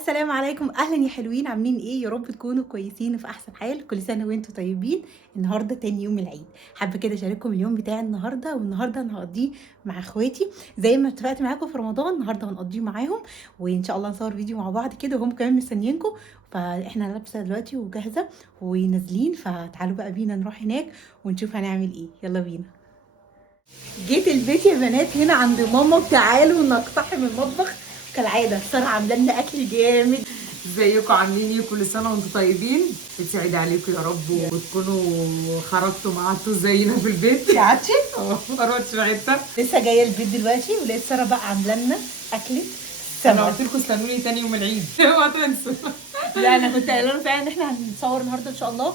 السلام عليكم، اهلا يا حلوين، عاملين ايه؟ يا رب تكونوا كويسين وفي احسن حال. كل سنه وانتم طيبين. النهارده تاني يوم العيد، حابه كده اشارككم اليوم بتاعي النهارده. والنهارده انا هقضيه مع اخواتي زي ما اتفقت معاكم في رمضان. النهارده هنقضيه معاهم، وان شاء الله نصور فيديو مع بعض كده وهم كمان مستنيينكم. فاحنا لابسه دلوقتي وجاهزه ونازلين، فتعالوا بقى بينا نروح هناك ونشوف هنعمل ايه. يلا بينا. جيت البيت يا بنات هنا عند ماما، وتعالوا نقتحم المطبخ. كالعاده ساره عامله لنا اكل جامد. ازيكم عاملين ايه؟ كل سنه وانتم طيبين، بتسعد عليكم يا رب وتكونوا خرجتوا معاكم زينا في البيت. يا عتشي ما رحتش في حته. لسه جايه البيت دلوقتي، ولقيت ساره بقى عامله لنا اكله انا سمك. قلت لكم استنوني تاني يوم العيد اوعوا تنسوا. لا انا كنت قايله له فعلا ان احنا هنصور النهارده ان شاء الله.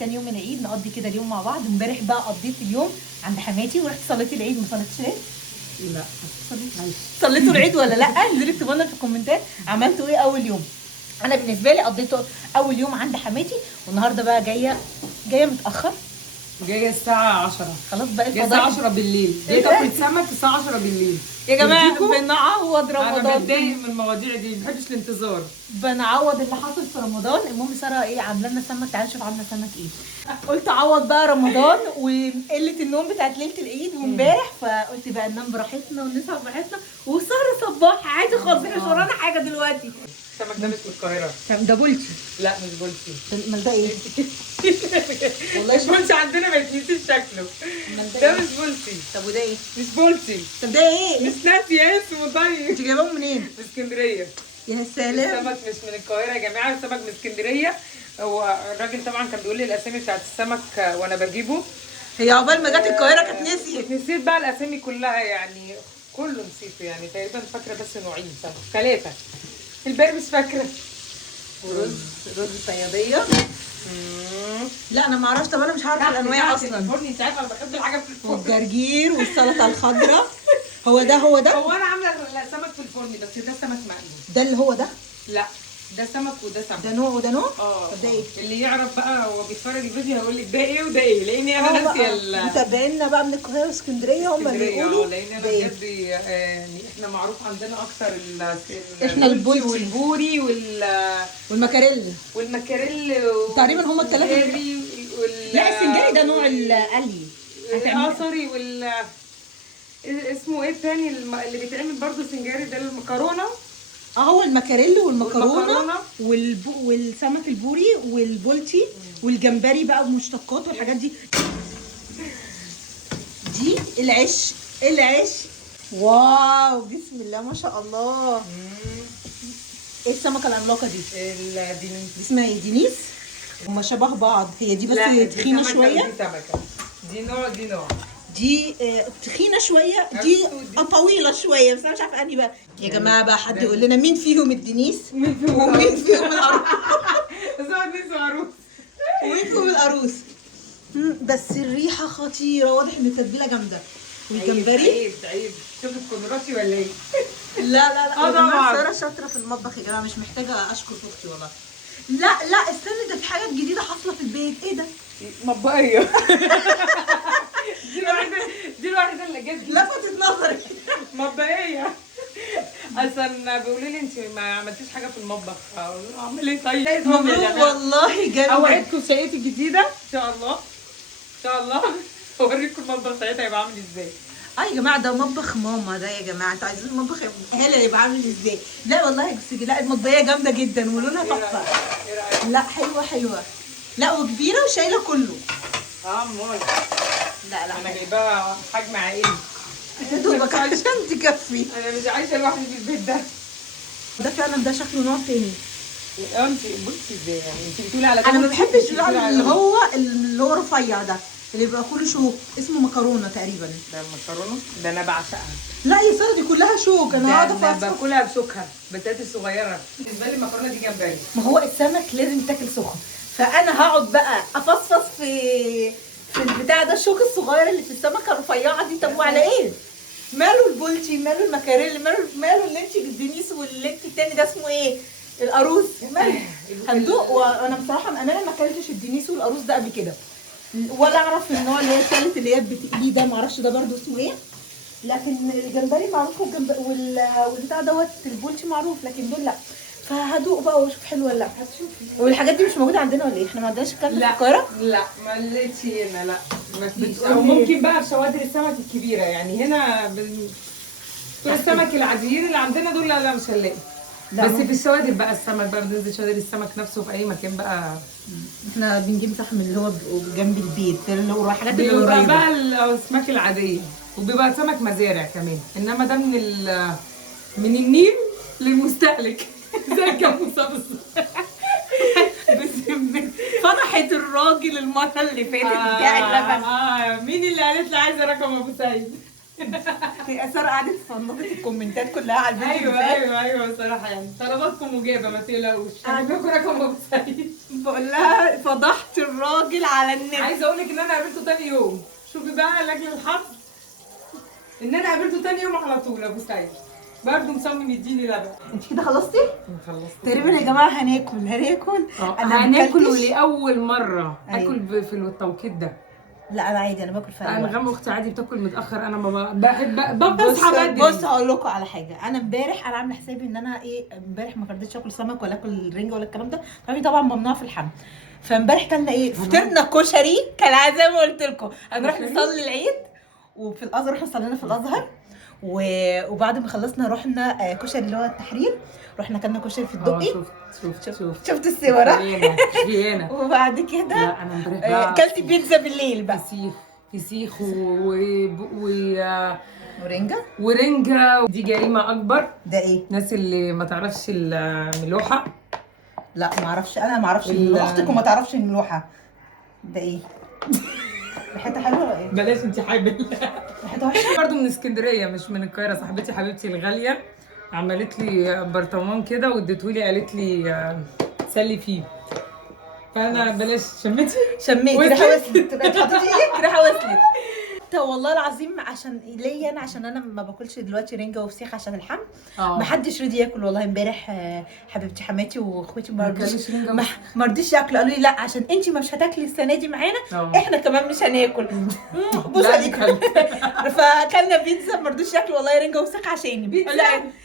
تاني يوم العيد نقضي كده اليوم مع بعض. امبارح بقى قضيت اليوم عند حماتي ورحت صليت العيد. ما صليتش ليه؟ لا صليتوا العيد ولا لا؟ انزلوا اكتبوا لنا في الكومنتات عملتوا ايه اول يوم. انا بالنسبه لي قضيته اول يوم عند حماتي، والنهارده بقى جايه متاخر. جايه الساعه 10. خلاص بقى جايه الساعه الفضايح 10 بالليل، إيه جايه ده؟ تاكل سمك الساعه 10 بالليل. يا جماعه يرضيكوا؟ بنعوض انا رمضان. بتضايق من المواضيع دي، ما بحبش الانتظار. بنعوض اللي حصل في رمضان. المهم ساره ايه عامله لنا سمك. تعالوا نشوف عامله سمك ايه. قلت اعوض بقى رمضان وقله النوم بتاعت ليله العيد وامبارح، فقلت بقى ننام براحتنا ونسهر براحتنا. وسهر صباح عادي خالص، احنا مش ورانا حاجه دلوقتي. السمك ده مش من القاهره. ده بولتي. لا مش بولتي. امال ده ايه؟ والله مش بولتي، عندنا ما يتنسيش شكله. أمال ده ده إيه؟ مش بولتي. طب وده ايه؟ مش بولتي. طب ده ايه؟ مش ناسيه اسمه طيب. انت جايباهم منين؟ من اسكندريه. يا سلام. السمك مش من القاهره يا جماعه، السمك من اسكندريه. هو الراجل طبعا كان بيقول لي الاسامي بتاعت السمك وانا بجيبه. هي عقبال ما جت القاهره كانت نسيت. نسيت بقى الاسامي كلها يعني، كله نسيته يعني. تقريبا فاكره بس نوعين سمك، 3. الباقي مش فاكره. رز صياديه. لا انا ما اعرفش. طب انا مش عارفه الانواع اصلا. الفرن انت عارفه انا بحب الحاجه في الفرن. والجرجير والسلطه الخضراء. هو ده هو انا عامله سمك في الفرن، بس ده سمك مقلي. ده اللي هو ده. لا ده سمك وده سمك. ده نوع وده نوع. طب ده ايه؟ اللي يعرف بقى وهو بيتفرج الفيديو هيقول لك ده ايه وده ايه، لاني انا ناسيه متابعينا بقى من القاهره واسكندريه هم اللي يقولوا. لان انا ده إيه؟ بجد يعني احنا معروف عندنا اكتر إحنا البولتي والبوري والمكاريل. والمكاريل تقريبا هم الثلاثه. لا السنجاري ده نوع القلي. سوري اسمه ايه التاني اللي بيتعمل برضه سنجاري ده؟ المكرونه. هو المكاريل والمكرونه والسمك البوري والبولتي والجمبري بقى ومشتقات والحاجات دي. دي العيش. واو بسم الله ما شاء الله. ايه السمكه العملاقه دي؟ الدينيس. دي اسمها ايه؟ دينيس. هما شبه بعض، هي دي بس تخينه شويه. دي سمكه، دي نوع دي تخينه شويه، دي طويله شويه، بس انا مش عارفه انهي بقى. يا جماعه بقى حد يقول لنا مين فيهم الدنيس ومين فيهم العروس. ومين فيهم العروس. بس الريحه خطيره، واضح ان التتبيله جامده. والجمبري عيب شوف الكونراتي ولا ايه؟ لا طبعا ساره شاطره في المطبخ يا جماعه، مش محتاجه اشكر اختي والله. لا استني، ده في حاجات جديده حاصله في البيت. ايه ده؟ مطبقيه. دي الوحيده اللي جت لفتت نظري. مطبقيه. اصلا بيقولوا لي انت ما عملتيش حاجه في المطبخ، اقول لهم اعمل ايه طيب؟ مبروك والله جامد. اوعدكم شقتي الجديده ان شاء الله، ان شاء الله اوريكم المطبخ ساعتها هيبقى عامل ازاي. يا جماعه ده مطبخ ماما ده. يا جماعه انتوا عايزين المطبخ هلا يبقى عامل ازاي؟ لا والله بس لا المطبخيه جامده جدا ولونها تحفه. ايه رايك؟ لا حلوه. لا وكبيره وشايله كله. امال لا انا جايباها حجم عائلي يا دوبك عشان تكفي. انا مش عايشه لوحدي في البيت ده. ده فعلا ده شكله نوع تاني. انت بصي ازاي يعني؟ انت بتقولي على انا ما بحبش اللي هو رفيع ده اللي بيبقى كله شوك. اسمه مكرونه تقريبا. ده المكرونه ده انا بعشقها. لا يا ساره دي كلها شوك. انا قاعده ده افصص. باكلها بشوكها بتاعتي الصغيره. بالنسبه لي المكرونه دي جمبري. ما هو السمك لازم يتاكل سخن، فانا هقعد بقى افصفص في البتاع ده الشوك الصغير اللي في السمكه الرفيعه دي. طب وعلى ايه؟ ماله البولتي، ماله المكاريل، ماله اللي انت الدنيس، واللي انت التاني ده اسمه ايه؟ القاروص. ماله؟ هندوق. وانا بصراحه انا ما اكلتش الدنيس والقاروص ده قبل كده، ولا اعرف النوع اللي هي الثالث اللي هي بتقليه ده، معرفش ده برده اسمه ايه. لكن الجمبري معروف والبتاع دوت البولتي معروف، لكن دول لا. فهدوق بقى واشوف حلو ولا لا. هتشوفي. والحاجات دي مش موجوده عندنا ولا ايه؟ احنا ما عندناش الكلام ده في القاهره. لا ما لقيتش هنا، لا ما فيش. بتقولي او ممكن بقى في شوادر السمك الكبيره، يعني هنا كل السمك العاديين اللي عندنا دول لا مش هنلاقي. بس في الشوادر بقى السمك بقى بننزل شوادر السمك نفسه في اي مكان بقى. احنا بنجيب صحن اللي هو جنب البيت، اللي هو الحاجات اللي بيبقى قريبه بقى الاسماك العاديه، وبيبقى سمك مزارع كمان، انما ده من النيل للمستهلك زي الجاموسه بالظبط. فضحت الراجل المره اللي فاتت بتاع اللبن. مين اللي قالت لي عايزه رقم ابو سعيد؟ هي ساره قعدت فنطت الكومنتات كلها على الفيديو. ايوه الصراحه يعني طلباتكم مجابه ما تقلقوش. هجيب لكم رقم ابو سعيد. بقول لها فضحت الراجل على النت. عايزه اقول لك ان انا قابلته تاني يوم. شوفي بقى لاجل الحظ ان انا قابلته تاني يوم على طول ابو سعيد برضه مصمم يديني لبن. انت كده خلصتي؟ خلصت تقريبا يا جماعه هناكل. انا هناكل لاول مره. أيوة. اكل في التوقيت ده. لا انا عادي، انا باكل في انا غم اختي عادي بتاكل متاخر، انا ما بحب بصحى بدري. بص هقول لكم على حاجه. انا امبارح انا عامله حسابي ان انا امبارح ما رضيتش اكل سمك ولا اكل رنجه ولا الكلام ده، طبعا ممنوع في الحمل. فامبارح كلنا فطرنا كشري كالعاده زي ما قلت لكم. هنروح نصلي العيد وفي الازهر، رحنا صلينا في الازهر وبعد ما خلصنا رحنا كشري اللي هو التحرير، رحنا كلنا كشري في الدقي. شفت الصور؟ فينا. وبعد كده لا انا امبارح كلت بيتزا بالليل بقى. فسيخ ورنجه. دي جريمه اكبر. ده ايه؟ الناس اللي ما تعرفش الملوحه. لا ما اعرفش، انا ما اعرفش اختك وما تعرفش الملوحه. ده ايه؟ ريحتها حلوه ولا ايه؟ بلاش انت حامل. ريحتها وحشه. برضه من اسكندريه مش من القاهره. صاحبتي حبيبتي الغاليه عملت لي برطمان كده واديتهولي، قالت لي سلي فيه. فانا بلاش. شميت ريحه وصلت. حطيتي ايدك ريحه وصلت. والله العظيم عشان ليا انا، عشان انا ما باكلش دلوقتي رنجه وفسيخ عشان الحمل. ما حدش رضي ياكل والله. امبارح حبيبتي حماتي واخواتي ما رضيش ياكلوا، قالوا لي لا عشان انت مش هتاكلي السنه دي معانا احنا كمان مش هناكل. بص عليكم. فاكلنا بيتزا، ما رضوش ياكلوا والله رنجه وفسيخ عشاني. لا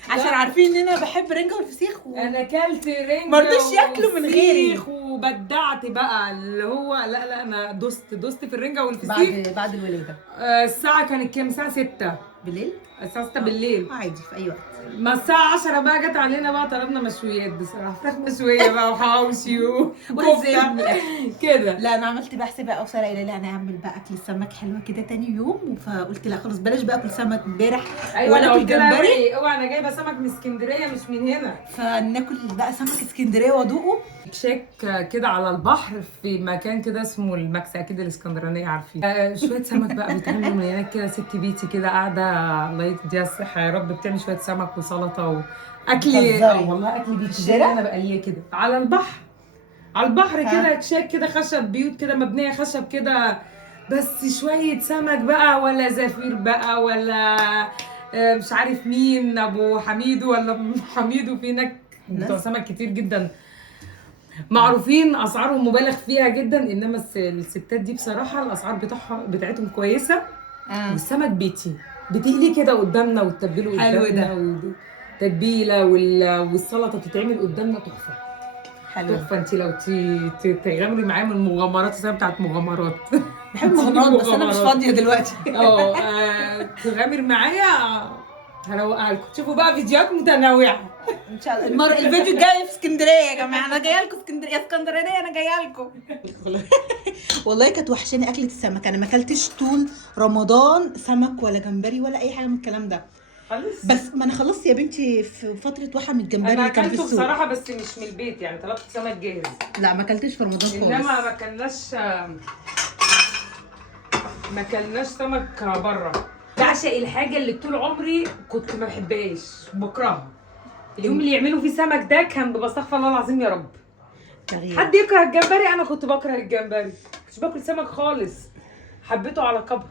عشان عارفين ان انا بحب رنجه والفسيخ انا اكلت رنجه ما رضوش ياكلوا من غيري. وبدعت بقى اللي هو لا انا دوست في الرنجه والفسيخ بعد الولاده. الساعه كانت كام؟ الساعه 6 بالليل. الساعه 6 بالليل عادي في اي وقت. ما الساعه 10 بقى جت علينا بقى، طلبنا مشويات بصراحه، فراخ مشويه بقى وحواوشي وكفته كده. لا انا عملت بحث بقى وساره قايله لي انا هعمل بقى اكل السمك حلوه كده تاني يوم، فقلت لا خلاص بلاش بقى اكل سمك امبارح. أيوة ولا اكل جمبري. اوعى انا جايبه سمك من اسكندريه مش من هنا. فناكل بقى سمك اسكندريه وادوقه. شيك كده على البحر في مكان كده اسمه الماكس، اكيد الاسكندرانيه عارفين. شويه سمك بقى بيتعملوا من هناك كده. ست بيتي كده قاعده الله يديها الصحه يا رب، بتعمل شويه سمك وسلطه واكل. والله اكل بيتي انا بقليه كده على البحر. على البحر كده شيك كده، خشب بيوت كده مبنيه خشب كده، بس شويه سمك بقى، ولا زفير بقى، ولا مش عارف مين ابو حميدو ولا ام حميدو. في هناك بتوع سمك كتير جدا معروفين، اسعارهم مبالغ فيها جدا، انما الستات دي بصراحه الاسعار بتاعتهم كويسه. والسمك بيتي بتقلي كده قدامنا وتتبله قدامنا تتبيله، والسلطه بتتعمل قدامنا تحفه. تحفه. انت لو تغامري معايا من المغامرات، السنه بتاعت مغامرات. بحب المغامرات بس انا مش فاضيه دلوقتي. تغامري معايا هروقها لكم. تشوفوا بقى فيديوهات متنوعه ان شاء الله. الفيديو الجاي في اسكندريه يا جماعه، انا جايه لكم اسكندريه. يا اسكندرانيه انا جايه لكم. والله كانت وحشاني اكله السمك. انا ما اكلتش طول رمضان سمك ولا جمبري ولا اي حاجه من الكلام ده خالص. بس ما انا خلصت يا بنتي في فتره وحم الجمبري اللي كان في السوق. انا اكلته بصراحه بس مش من البيت، يعني طلبت سمك جاهز. لا ما اكلتش في رمضان خالص. انما ما كلناش سمك بره. بعشق الحاجه اللي طول عمري كنت ما بحبهاش، بكرهها. اليوم اللي يعملوا فيه سمك ده كان بستغفر الله العظيم يا رب. حد يكره الجمبري؟ انا كنت بكره الجمبري، كنتش باكل سمك خالص. حبيته على كبر.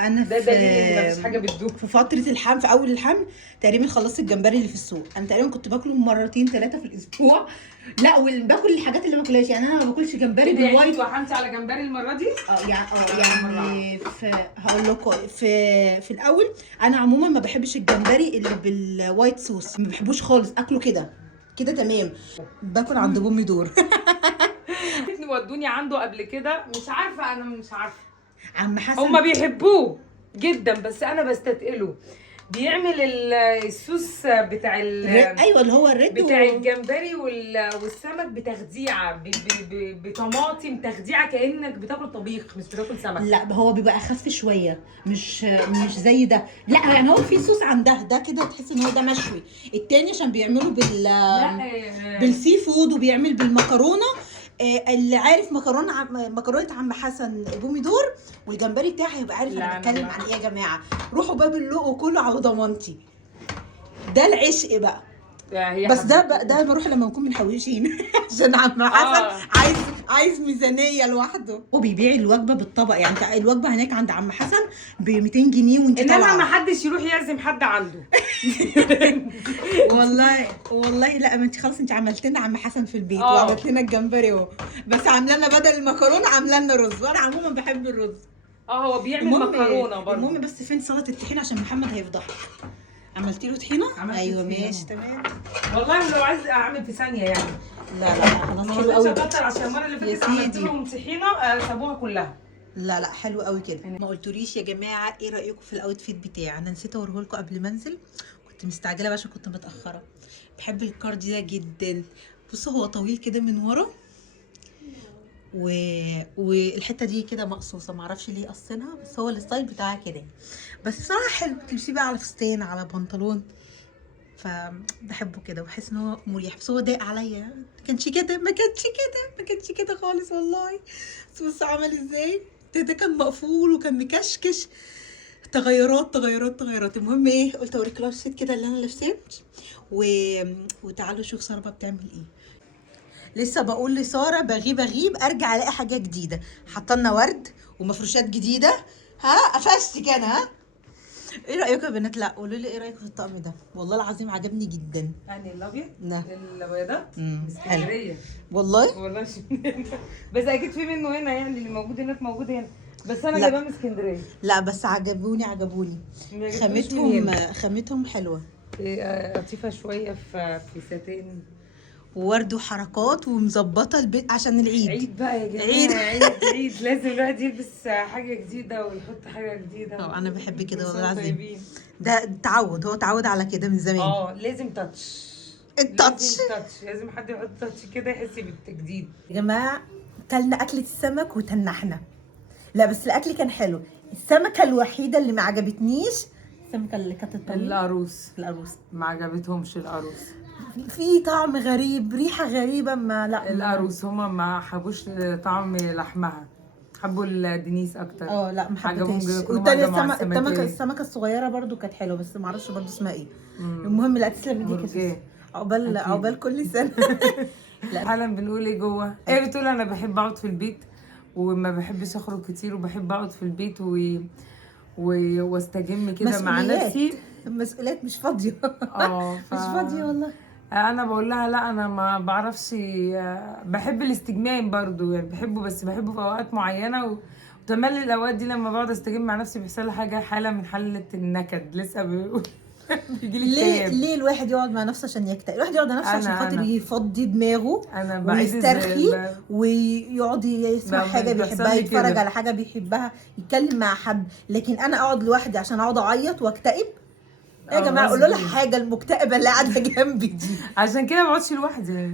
انا ده دليل ان مفيش حاجه بتدوب. في فتره الحمل، في اول الحمل تقريبا خلصت الجمبري اللي في السوق. انا تقريبا كنت باكله مرتين 3 في الاسبوع. لا باكل الحاجات اللي ما باكلهاش، يعني انا ما باكلش جمبري بالوايت. وحمتي على جمبري المره دي؟ يعني هقول لكم في الاول انا عموما ما بحبش الجمبري اللي بالوايت صوص، ما بحبوش خالص، اكله كده كده تمام. باكل عند بومي دور. ودوني عنده قبل كده، مش عارفه، انا مش عارفه. عم حسن هما بيحبوه جدا بس انا بستثقله. بيعمل الصوص بتاع ايوه اللي هو الرد بتاع الجمبري والسمك بتخديعه بطماطم تخديعه، كانك بتاكل طبيخ مش بتاكل سمك. لا هو بيبقى اخف شويه، مش زي ده. لا يعني هو في صوص عن ده كده تحس ان هو ده مشوي. التاني عشان بيعملوا بالسي فود وبيعمل بالمكرونه. اللي عارف مكرونه عم حسن بومي دور والجمبري بتاعي هيبقى عارف انا بتكلم عن ايه يا جماعه. روحوا باب اللقو كله على ضمانتي. ده العشق بقى. بس ده بروح لما نكون محوشين. عشان عم حسن عايز ميزانيه لوحده. هو بيبيع الوجبه بالطبق، يعني الوجبه هناك عند عم حسن ب 200 جنيه وانت طالعه. انما ما حدش يروح يعزم حد عنده. والله لا، ما انت خلاص انت عملت لنا عم حسن في البيت وعملت لنا الجمبري اهو، بس عامله لنا بدل المكرونه عامله لنا رز، وانا عموما بحب الرز. هو بيعمل مكرونه برضه. المهم بس فين سلطه الطحينه عشان محمد هيفضحك. عملتي له طحينه؟ ايوه ماشي تمام. والله لو عايز اعمل في ثانيه يعني. لا خلاص حلو قوي. عشان المره اللي فاتت عملت لهم طحينه سابوها كلها. لا حلو قوي كده. ما قلتوليش يا جماعه ايه رايكم في الاوتفيت بتاعي؟ انا نسيت اوريه لكم قبل ما انزل، كنت مستعجله بقى عشان كنت متاخره. بحب الكاردي ده جدا. بصوا هو طويل كده من ورا والحته دي كده مقصوصه، معرفش ليه قصينها، بس هو الستايل بتاعها كده. بس بصراحه حلو تلبسيه بقى على فستان على بنطلون، فبحبه كده وبحس ان هو مريح. بس هو ضايق عليا، ما كانش كده خالص والله. بس عمل ازاي ده كان مقفول وكان مكشكش. تغيرات. المهم ايه، قلت اوريك لابسه كده اللي انا لابساه وتعالوا شوف ساره بتعمل ايه. لسه بقول لساره بغيب ارجع الاقي حاجه جديده. حاطه ورد ومفروشات جديده. قفشت كده. ايه رايكم يا بنات؟ لا قولوا لي ايه رايكم في الطقم ده، والله العظيم عجبني جدا. يعني الابيض؟ نعم البيضات اسكندريه والله بس اكيد في منه هنا، يعني اللي موجود هناك موجود هنا، بس انا جايباه من اسكندريه. لا بس عجبوني خامتهم حلوه، قطيفه شويه في ساتين وورد وحركات ومظبطه البيت عشان العيد. عيد بقى يا جماعه، عيد لازم الواحد يلبس حاجه جديده ويحط حاجه جديده. انا بحب كده والله العظيم. ده تعود، هو تعود على كده من زمان. لازم تاتش. لازم حد يحط تاتش كده يحس بالتجديد. يا جماعه كلنا اكله السمك وتنحنا. لا بس الاكل كان حلو. السمكه الوحيده اللي ما عجبتنيش السمكه اللي كانت القاروص القاروص ما عجبتهمش. القاروص في طعم غريب، ريحه غريبه. ما لا القاروص هما ما حبوش طعم لحمها، حبوا الدنيس اكتر. لا ما حبيتهاش. والتانية السمكه الصغيره برضو كانت حلوه، بس ما اعرفش برضو اسمها ايه. المهم لا تسلم ايديك عقبال كل سنه. لا حالا بنقول ايه جوه؟ ايه بتقول انا بحب اقعد في البيت وما بحبش اخرج كتير، وبحب اقعد في البيت واستجم كده مع نفسي. مسؤوليات مش فاضيه. مش فاضيه والله. انا بقول لها لا انا ما بعرفش، بحب الاستجمام برضو يعني بحبه، بس بحبه في اوقات معينه وتملي الاوقات دي لما بقعد استجم مع نفسي بيحصل لي حاله من حاله النكد. لسه بيقول بيجي لي ليه الواحد يقعد مع نفسه عشان يكتئب؟ الواحد يقعد مع نفسه عشان خاطر يفضي دماغه ويسترخي ويقعد يسمع حاجه بيحبها، يتفرج على حاجه بيحبها، يتكلم مع حد. لكن انا اقعد لوحدي عشان اقعد اعيط واكتئب؟ يا جماعه قولوا لها حاجه المكتئبه اللي قاعده جنبي دي. عشان كده ما بقعدش لوحدي،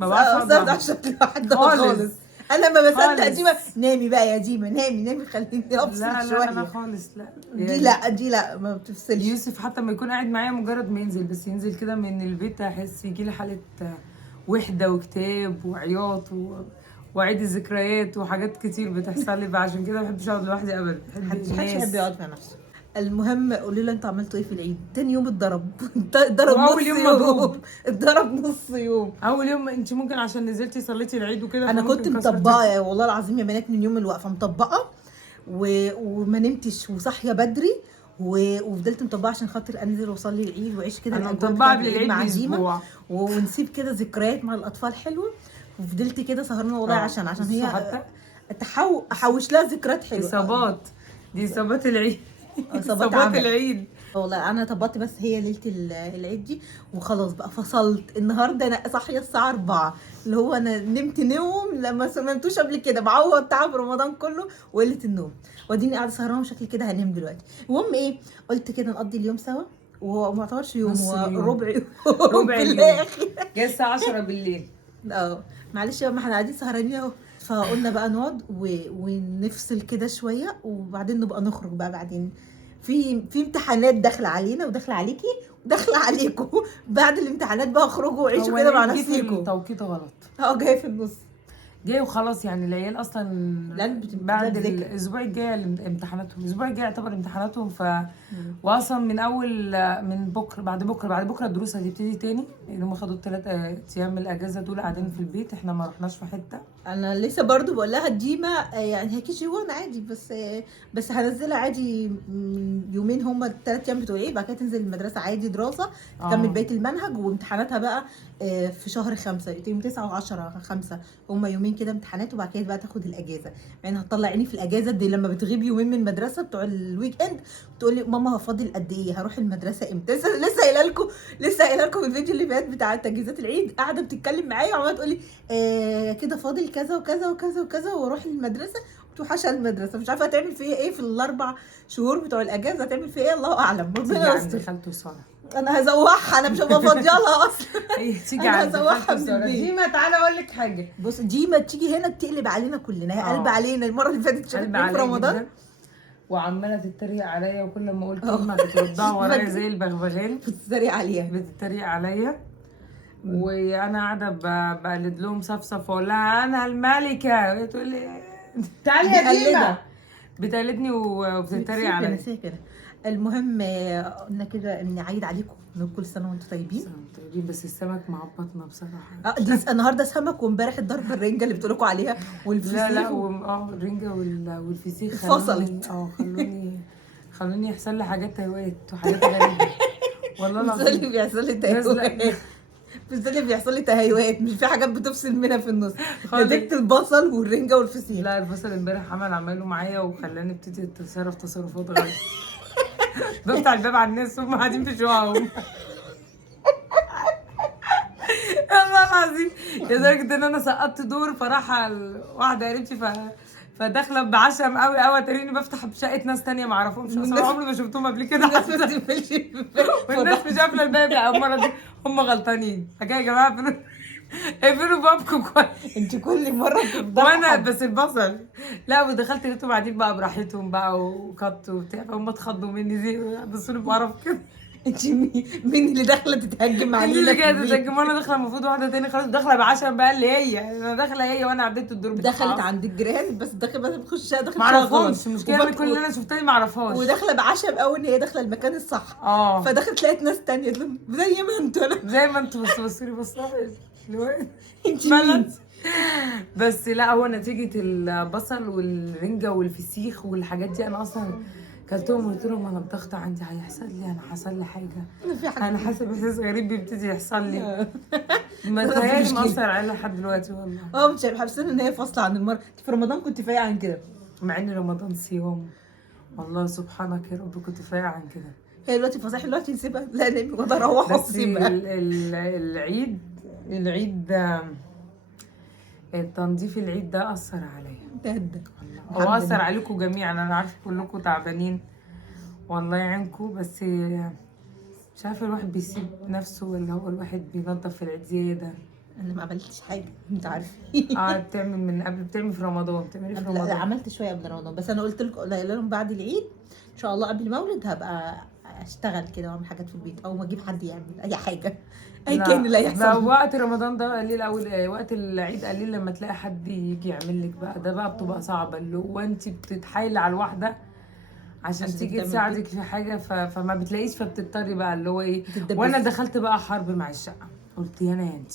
ما بعرفش اقعد عشان لوحدي خالص. انا ما بصدق ديما. نامي بقى يا ديما، نامي خليني افصل شويه. لا انا خالص دي لا ما بتفصلش. يوسف حتى ما يكون قاعد معايا مجرد ما ينزل بس ينزل كده من البيت احس يجي لي حاله وحده واكتئاب وعياط وعيد الذكريات وحاجات كتير بتحصل لي بقى. عشان كده ما بحبش اقعد لوحدي ابدا. محدش يحب يقعد مع نفسه. المهم قولي لي انتوا عملتوا ايه في العيد؟ تاني يوم اتضرب اول يوم مضروب. اتضرب نص يوم. اول يوم انت ممكن عشان نزلتي صليتي العيد وكده. انا كنت مطبقه والله العظيم يا بنات من يوم الوقفه مطبقه وما نمتش وصاحيه بدري وفضلت مطبقه عشان خاطر انزل واصلي العيد واعيش كده. انا مطبقه قبل العيد باسبوع ونسيب كده ذكريات مع الاطفال حلوه. وفضلت كده سهرانه والله عشان هي احوش لها ذكريات حلوه. دي اصابات العيد. اصابات العيد والله انا طبقت بس هي ليله العيد دي وخلاص بقى فصلت. النهارده انا صاحيه الساعه 4، اللي هو انا نمت نوم لما نمتوش قبل كده، بعوض تعب رمضان كله وقله النوم، واديني قاعده سهرانه وشكلي كده هنام دلوقتي. المهم ايه، قلت كده نقضي اليوم سوا، وهو ما اعتبرش يوم، نص هو اليوم. ربع يوم ربع في اليوم. الاخر. جاي الساعه 10 بالليل. اه معلش بقى، ما احنا قاعدين سهرانين اهو. فقلنا بقى نقعد ونفصل كده شويه، وبعدين نبقى نخرج بقى بعدين. في امتحانات داخله علينا وداخله عليكي وداخله عليكم. بعد الامتحانات بقى اخرجوا وعيشوا هو كده مع أنا جيت نفسيكم. التوقيت غلط. اه جاي في النص. جاي وخلاص يعني العيال اصلا بعد بتذاكر. الاسبوع الجاي امتحاناتهم، الاسبوع الجاي يعتبر امتحاناتهم. واصلا من اول من بكره بعد بكره الدروس هتبتدي تاني، لان هم خدوا ال3 ايام الاجازه دول قاعدين في البيت، احنا ما رحناش في حته. انا لسه برضو بقول لها ديما يعني هي كي 1 عادي، بس هنزلها عادي من يومين، هما ال3 ايام بتوع ايه، بعد كده تنزل المدرسه عادي دراسه، تكمل بقيه المنهج، وامتحاناتها بقى في شهر 5 يوم 9 و10 5، هما يومين كده امتحانات، وبعد كده بقى تاخد الاجازه. يعني هتطلع عيني في الاجازه دي لما بتغيب يومين من المدرسه بتوع الويك اند، بتقول لي ماما هفاضل قد ايه، هروح المدرسه امتى. لسه قايله لكم الفيديو اللي فات بتاع تجهيزات العيد، قاعده بتتكلم معايا وعماله تقول لي كده فاضل كذا وكذا وكذا وكذا واروح المدرسه، وتوحش المدرسه، مش عارفه هتعمل فيا ايه في ال4 شهور بتوع الاجازه، هتعمل فيا ايه الله اعلم، ربنا تيجي عند يستر. خالته ساره. انا هزوحها، انا مش هبقى فاضيه لها اصلا. تيجي انا عند هزوحها خالته من ساره. البيت. ديما تعالى اقول لك حاجه. بص دي ما تيجي هنا بتقلب علينا كلنا، هي قلب علينا المره اللي فاتت شافت قلب في عليا رمضان جدا، وعماله تتريق عليا، وكل ما اقول كلمه بتردها ورايا زي البغبغان، بتتريق عليها. بتتريق عليا. وانا قاعده بقلد لهم صفصف، واقول لها انا الملكه، وهي تقول لي تعالي يا ديما، بتقلدني وبتتريق عليا. كده. المهم قلنا كده ان عيد عليكم، نقول كل سنه وانتم طيبين. طيبين، بس السمك معبطنا بصراحه. دي النهارده سمك، وامبارح الضربه الرنجه اللي بتقول لكم عليها والفسيخ. لا الرنجه والفسيخ فصلت. خلوني يحصل لي حاجات تهوات وحاجات غريبه والله العظيم. بيحصل لي تهيؤات، بس ده اللي بيحصل لي تهيؤات، مش في حاجات بتفصل منها في النص. نتيجه البصل والرنجه والفسيخ. لا البصل امبارح عمل عمايله معايا وخلاني ابتدي اتصرف تصرفات غريبه. بفتح الباب على الناس وهم قاعدين في شققهم. والله العظيم، لدرجه ان انا سقطت دور، فراح واحده قريبتي فداخله بعشم قوي قوي، تريني بفتح بشقه ناس تانية ما اعرفهمش اصلا، عمري ما شفتهم قبل كده. والناس مش قافله الباب. لا المره دي هم غلطانين. حكايه يا جماعه اقفلوا بابكم كويس. انت كل مره وانا بس البصل. لا ودخلت لقيتهم قاعدين بقى براحتهم بقى وكت وبتاع، فهم اتخضوا مني زي بصوا لي بقرف كده. انت مين اللي داخله تتهجم علينا؟ اللي كانت تتهجم، وانا داخله المفروض واحده تاني خلاص داخله بعشم بقى، اللي هي انا داخله هي، وانا عديت الدور بتاعها. دخلت عند الجيران، بس داخله بس بتخش داخله ما اعرفهمش، المشكله ان كل اللي انا شفتها ما اعرفهاش، وداخله بعشم قوي ان هي داخله المكان الصح. فدخلت لقيت ناس تانية زي ما انتوا. انا زي ما انتوا، بصوا لي بصوا انت مين؟ بس لا هو نتيجه البصل والرنجه والفسيخ والحاجات دي، انا اصلا كلتهم وقلت لهم انا الضغط عندي هيحصل لي، انا حصل لي حاجه، انا حاسه باحساس غريب بيبتدي يحصل لي. ما تهيألي مأثر عليا لحد دلوقتي والله. مش حاسه ان هي فاصله عن المره. في رمضان كنت فايقه عن كده، مع ان رمضان صيام، والله سبحانك يا رب كنت فايقه عن كده. هي دلوقتي فصاحي دلوقتي نسيبها، لا نامي وده اروح واسيبها. العيد تنظيف العيد ده اثر عليا، هو اثر عليكم جميعا، انا عارفه كلكم تعبانين والله يعينكم، بس مش عارفه الواحد بيسيب نفسه ولا هو الواحد بينظف في العيد زياده. انا ما عملتش حاجه انت عارفه. بتعمل من قبل، بتعمل في رمضان، بتعملي في رمضان؟ لا عملت شويه قبل رمضان، بس انا قلت لهم بعد العيد ان شاء الله قبل المولد هبقى اشتغل كده واعمل حاجات في البيت، او ما اجيب حد يعمل اي حاجه، اي كان اللي هيحصل. وقت رمضان ده قليل قوي، وقت العيد قليل، لما تلاقي حد يجي يعمل لك بقى ده بقى بتبقى صعبه، اللي هو انت بتتحايلي على الواحده عشان تيجي تساعدك في حاجه، فما بتلاقيش، فبتضطري بقى اللي هو ايه. وانا دخلت بقى حرب مع الشقه، قلت يا انا يا انت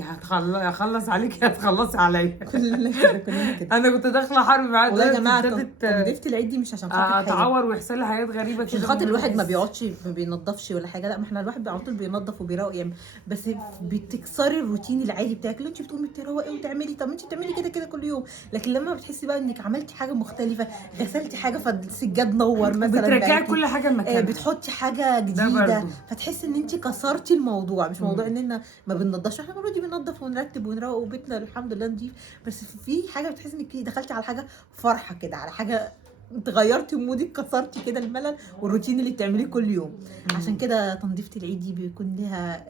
هخلص عليك يا تخلصي عليا. كلنا كده كلنا كده. انا كنت داخله حرب معاه والله يا دلوقتي جماعه ابتدت تنظيفه العيد دي مش عشان خاطر حاجه، اتعور ويحصل لي حاجات غريبه عشان كده خاطر من الواحد ما الناس. بيقعدش ما بينضفش ولا حاجه، لا ما احنا الواحد على طول بينضف وبيروق يعني، بس بتكسري الروتين العادي بتاعك اللي انت بتقومي تروقي وتعملي، طب انت بتعملي كده كده كل يوم، لكن لما بتحسي بقى انك عملتي حاجه مختلفه، غسلتي حاجه فالسجاد نور مثلا، بترجعي كل حاجه مكانها، بتحطي حاجه ده جديده، برضو. فتحسي ان انت كسرتي الموضوع. مش موضوع مم. اننا ما بننضفش، احنا اوريدي بننضف ونرتب ونروق وبيتنا الحمد لله نضيف، بس في حاجه بتحسي انك دخلتي على حاجه فرحه كده، على حاجه انت غيرتي مودك، كسرتي كده الملل والروتين اللي بتعمليه كل يوم. عشان كده تنظيفه العيد دي بيكون لها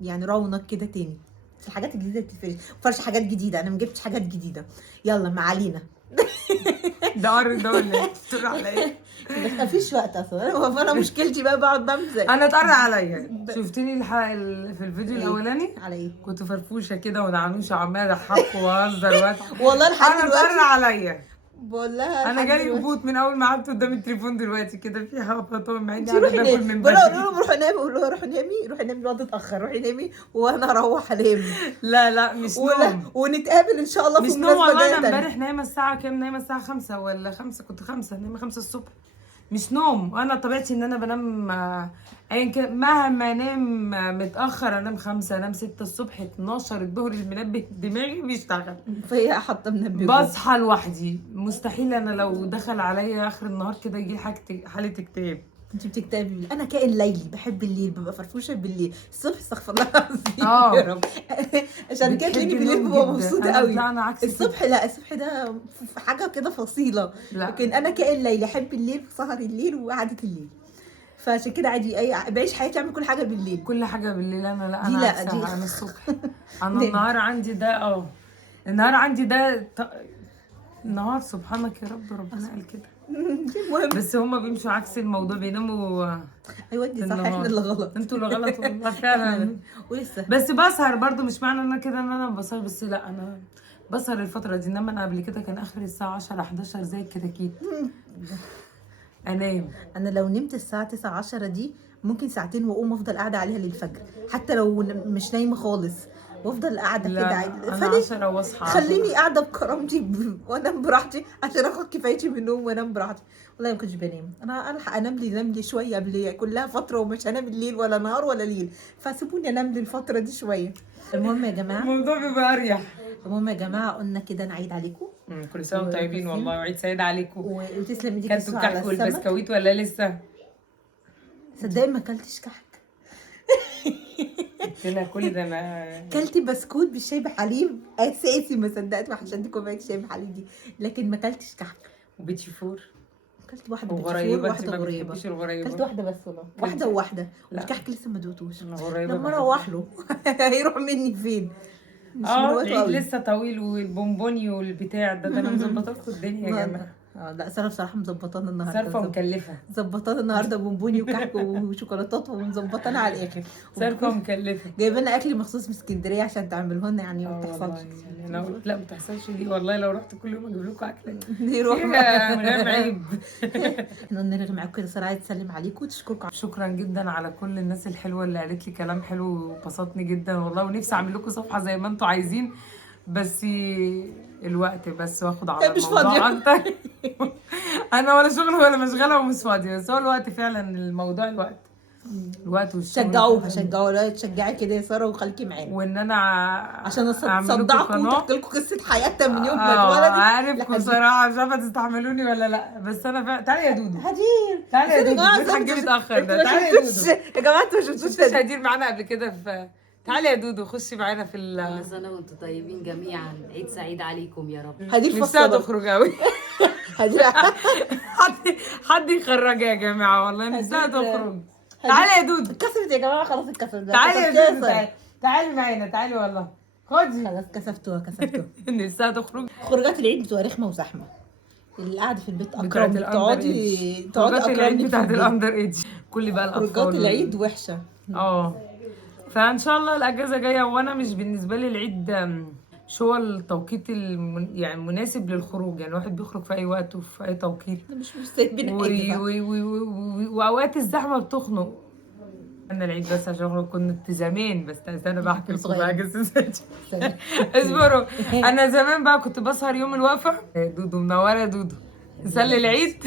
يعني رونق كده تاني. بس الحاجات الجديده بتفرش، فرش حاجات جديده، انا ما جبتش حاجات جديده. يلا ما علينا. ده ولا ايه؟ بتقول على ايه؟ بس ما فيش وقت اصلا، فانا مشكلتي بقى بقعد بمزق. انا اتقرع عليا. شفتني في الفيديو إيه؟ الاولاني على ايه؟ كنت فرفوشه كده ونعنوشه وعماله اضحك واهزر والله لحد انا دلوقتي اتقرع عليا. بقول لها انا لحد جالي دلوقتي هبوط من اول ما قعدت قدام التليفون دلوقتي كده في هبطان، مع اني انت قاعده روحي باكل نامي، من بقول بدري. لهم روحي نامي، اقول لها روحي نامي، روحي نامي، الوقت اتاخر، روحي نامي وانا اروح انام. لا مش نوم، ونتقابل ان شاء الله مش في نوم مناسبه والله. جايه انا تانية. امبارح نايمه الساعه كام؟ نايمه الساعه 5 ولا 5، كنت 5 نايمه 5 الصبح. مش نوم، انا طبيعتي ان انا بنام ايا كان، مهما انام متاخر انام 5 انام 6 الصبح 12 الظهر المنبه دماغي بيشتغل. فهي حاطه منبه جوه. بصحى لوحدي، مستحيل انا لو دخل عليا اخر النهار كده يجي حاله اكتئاب. انت بتكتبي، انا كائن ليلي، بحب الليل، ببقى فرفوشه بالليل، الصبح استغفر الله العظيم يا رب. عشان كده تلاقيني بالليل ببقى مبسوطه قوي. لا انا عكس الصبح لا، الصبح ده حاجه كده فصيله، لا. لكن انا كائن ليلي، احب الليل وسهر الليل وقعده الليل، فعشان كده عادي بعيش حياتي اعمل كل حاجه بالليل. كل حاجه بالليل انا لا، دي انا لا عكسها. انا الصبح انا نمت. النهار عندي ده النهار عندي ده النهار سبحانك يا رب، ربنا قال كده. المهم بس هما بيمشوا عكس الموضوع، بيناموا ايوه دي في صح، احنا النهار. اللي غلط. انتوا اللي غلط والله فعلا. ولسه بس بسهر برضو، مش معنى ان انا كده ان انا بسهر، بس لا انا بسهر الفترة دي، انما انا قبل كده كان اخر الساعة 10 11 زي الكتاكيت انام. انا لو نمت الساعه 9 10 دي ممكن ساعتين واقوم افضل قاعده عليها للفجر، حتى لو مش نايمه خالص، وافضل قاعده لا كده عادي. انا فليه 10 واصحى 10. خليني قاعده بكرامتي وانام براحتي عشان اخد كفايتي من النوم وانام براحتي. والله ما كنتش بنام، انا الحق انام لي شويه قبل كلها فتره، ومش هنام الليل ولا نهار ولا ليل، فسيبوني انام لي الفتره دي شويه. المهم يا جماعه، الموضوع بيبقى اريح. قلنا كده نعيد عليكم كل سنة وانتم طيبين والله، وعيد سعيد عليكم. وتسلم ايديك كلتوا على الكحك السمك. والبسكويت ولا لسه؟ صدقني ما اكلتش كحك. قلت لها كل ده انا كلت بسكوت بالشاي بحليب اساسي، ما صدقت عشان دي كوبايه شاي بحليب دي، لكن ما كلتش كحك. وبيتي فور كلت واحده بيتي فور وغريبة، وواحده غريبه. الغريبة. كلت واحده بس والله، واحده وواحده. لا. الكحك لسه ما دوقتوش، الغريبة لما بحب. اروح له هيروح مني فين؟ مش من وقته العيد قوي. لسه طويل، والبونبوني والبتاع ده انا مظبطه لكم الدنيا يا جماعه. لا ساره بصراحه مظبطانا النهارده، صارفه مكلفه. مظبطانا النهارده بونبوني وكحك وشوكولاتات ومظبطانا على الاخر. صارفه مكلفه. جايبه لنا اكل مخصوص من اسكندريه عشان تعملوه لنا، يعني ما بتحصلش. يعني انا قلت لا ما تحصلش دي والله، لو رحت كل يوم اجيب لكم اكل نروح من غير عيب. احنا نرغي معاكم كده، ساره عايزه تسلم عليكم وتشكركم. شكرا جدا على كل الناس الحلوه اللي قالت لي كلام حلو وبسطني جدا والله، ونفسي اعمل لكم صفحه زي ما انتم عايزين، بس الوقت بس واخد على مش الموضوع فاضية. اكتر. انا ولا شغل ولا مشغله ومش فاضيه، بس هو الوقت فعلا، الموضوع الوقت والشغل. شجعوها لا تشجعي كده يا ساره وخليكي معانا، وان انا عشان اعمل لكم اصدعكم قناه. وتحكي لكم قصه حياتها من يوم ما اتولدت. عارفكم بصراحه، مش عارفه تستحملوني ولا لا، بس انا فعلا. تعالي يا دودو، هدير، تعالي يا بس يا دودو، جماعة بتحجبي انتوا متاخر ده. ما تعالي يا شفتوش دودو، يا جماعه، انتوا ما شفتوش شفتيش هدير معانا قبل كده تعالي يا دودو، خشي معانا في كل سنة وانتم طيبين جميعا، عيد سعيد عليكم يا رب. هدير نفسها فصلت تخرج قوي. هدير حد يخرجها يا جماعه والله، نفسها تخرج. تعالي يا دودو، اتكسرت يا جماعه، خلاص اتكسرت. تعالي يا دودو، تعالي معانا، تعالي والله خدي. خلاص كسفتوها. نفسها تخرج. خروجات العيد بتبقى رخمه وزحمه، اللي قاعده في البيت بتاعت اكرم، تقعدي تقعدي العيد اكرم بتاعت الاندر ايدج، كل بقى الاطفال. خروجات العيد وحشه. فان شاء الله الاجازه جايه، وانا مش بالنسبه لي العيد مش هو التوقيت يعني مناسب للخروج، يعني الواحد بيخرج في اي وقت وفي اي توقيت، مش سايبين حاجه. واوقات الزحمه بتخنق، انا العيد بس عشان كنت زمان، بس استنى بقى احكي لكم صغيرة. بقى قصة. اصبروا. انا زمان بقى كنت بسهر يوم الوقفه، دودو منوره يا دودو، نصلي العيد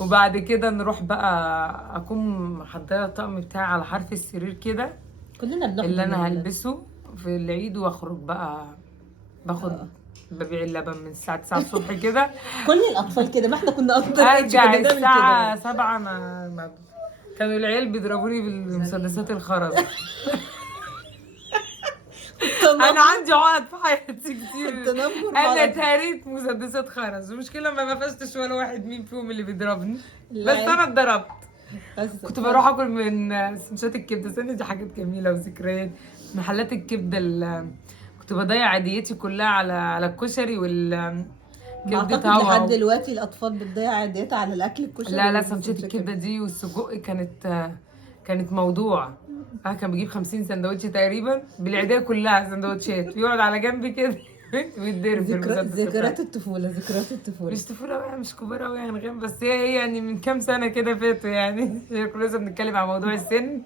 وبعد كده نروح بقى اكون محضره الطقم بتاعي على حرف السرير كده كلنا بناخد اللي انا هلبسه في العيد، واخرج بقى باخد ببيع اللبن من الساعه 9 الصبح كده، كل الاطفال كده، ما احنا كنا اطفال ارجع كنا بنعمل الساعه كده. 7 كانوا العيال بيضربوني بالمسدسات الخرز. انا عندي عقد في حياتي كتير، التنمر انا غلط. اتهريت مسدسات خرز، المشكله ما قفشتش ولا واحد مين فيهم اللي بيضربني، لا. بس انا اتضربت. بس كنت بروح اكل من سندوتشات الكبده، استنى دي حاجات جميله وذكريات. محلات الكبده كنت بضيع عاديتي كلها على الكشري كبده اعتقد لحد هوا. دلوقتي الاطفال بتضيع عادتها على الاكل الكشري. لا سندوتشات الكبده دي والسجق كانت موضوع. كان بيجيب 50 سندوتش تقريبا بالعيديه كلها سندوتشات، ويقعد على جنب كده ويتضرب بالمسدس. ذكريات الطفوله، ذكريات الطفوله. مش طفوله بقى، مش كبار قوي يعني غير، بس هي يعني من كام سنه كده فاتوا يعني. كنا لسه بنتكلم عن موضوع السن.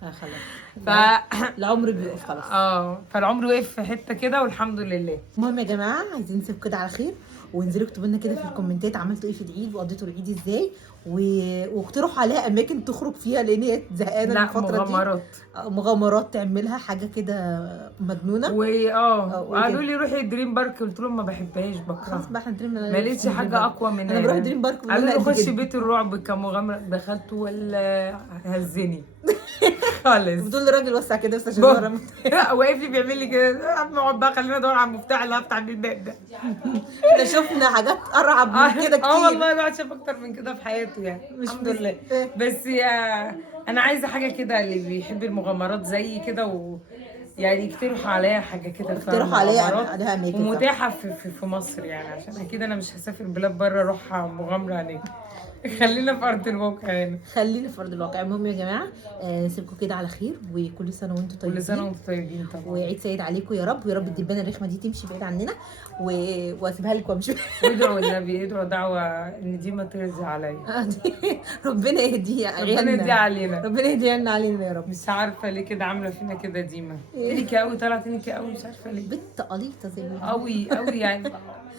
خلاص. العمر بيقف خلاص. فالعمر وقف في حته كده والحمد لله. المهم يا جماعه، عايزين نسيب كده على خير، وانزلوا اكتبوا لنا كده في الكومنتات عملتوا ايه في العيد وقضيتوا العيد ازاي، واقترحوا عليها اماكن تخرج فيها، لان هي زهقانه لا الفتره مغامرات دي. مغامرات تعملها حاجه كده مجنونه. قالوا لي روحي دريم بارك، قلت لهم ما بحبهاش، خلاص بكرهها، بقى احنا دريم. ما لقيتش حاجه اقوى من انا بروح دريم بارك قالوا لي قد خشي كده. بيت الرعب كمغامره، دخلت ولا هزني خالص. بتقول للراجل وسع كده بس عشان ورا. واقف لي بيعمل لي كده، اقعد بقى خلينا ادور على المفتاح اللي هفتح بيه الباب ده. احنا شفنا حاجات ارعب من كده كتير. والله الواحد شاف اكتر من كده في حياته يعني، الحمد لله. بس انا عايزه حاجه كده، اللي بيحب المغامرات زي كده يعني يقترحوا عليا حاجه كده، اقترحوا عليها اماكن ومتاحه في مصر يعني، عشان اكيد انا مش هسافر بلاد بره اروح مغامره هناك. خلينا في ارض الواقع هنا. خلينا في ارض الواقع. المهم يا جماعه، سيبكم كده على خير، وكل سنه وانتم طيبين. كل سنه وانتم طيبين طبعا، وعيد سعيد عليكم يا رب، ويا رب الدبانه الرخمه دي تمشي بعيد عننا، واسيبها لكم وامشي. وادعوا النبي، ادعوا دعوه ان دي ما ترزي عليا. ربنا يهديها ربنا يهديها علينا، ربنا يهديها علينا يا رب. مش عارفه ليه كده عامله فينا كده ديما. تنكي قوي، طلعت تنكي قوي، مش عارفه ليه. بنت قليطه زي ما قوي يعني،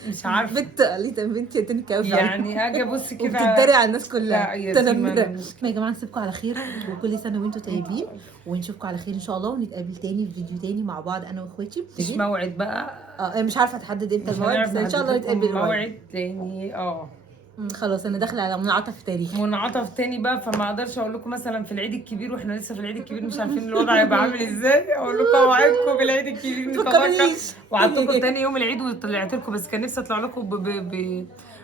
مش عارفه. بنت قليطه، بنت تنكي قوي يعني اجي ابص كده وبتتريق على الناس كلها. يا تنمره. يا جماعه نسيبكم على خير، وكل سنه وانتم طيبين، ونشوفكم على خير ان شاء الله، ونتقابل تاني في فيديو تاني مع بعض انا واخواتي. مش موعد بقى، مش عارفه هتحدد امتى الموعد، بس ان شاء الله نتقابل موعد تاني. خلاص انا داخله على منعطف تاريخي، منعطف تاني بقى، فما اقدرش اقول لكم مثلا في العيد الكبير، واحنا لسه في العيد الكبير مش عارفين الوضع هيبقى عامل ازاي. اقول لكم اوعدكم بالعيد الكبير نتوقع، وقعدت لكم تاني يوم العيد وطلعت لكم، بس كان نفسي اطلع لكم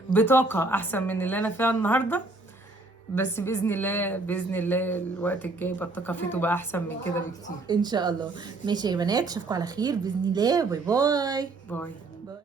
بطاقه احسن من اللي انا فيها النهارده، بس باذن الله باذن الله الوقت الجاي يبقى الطاقه فيه تبقى احسن من كده بكتير ان شاء الله. ماشي يا بنات، اشوفكم على خير باذن الله. باي باي. باي.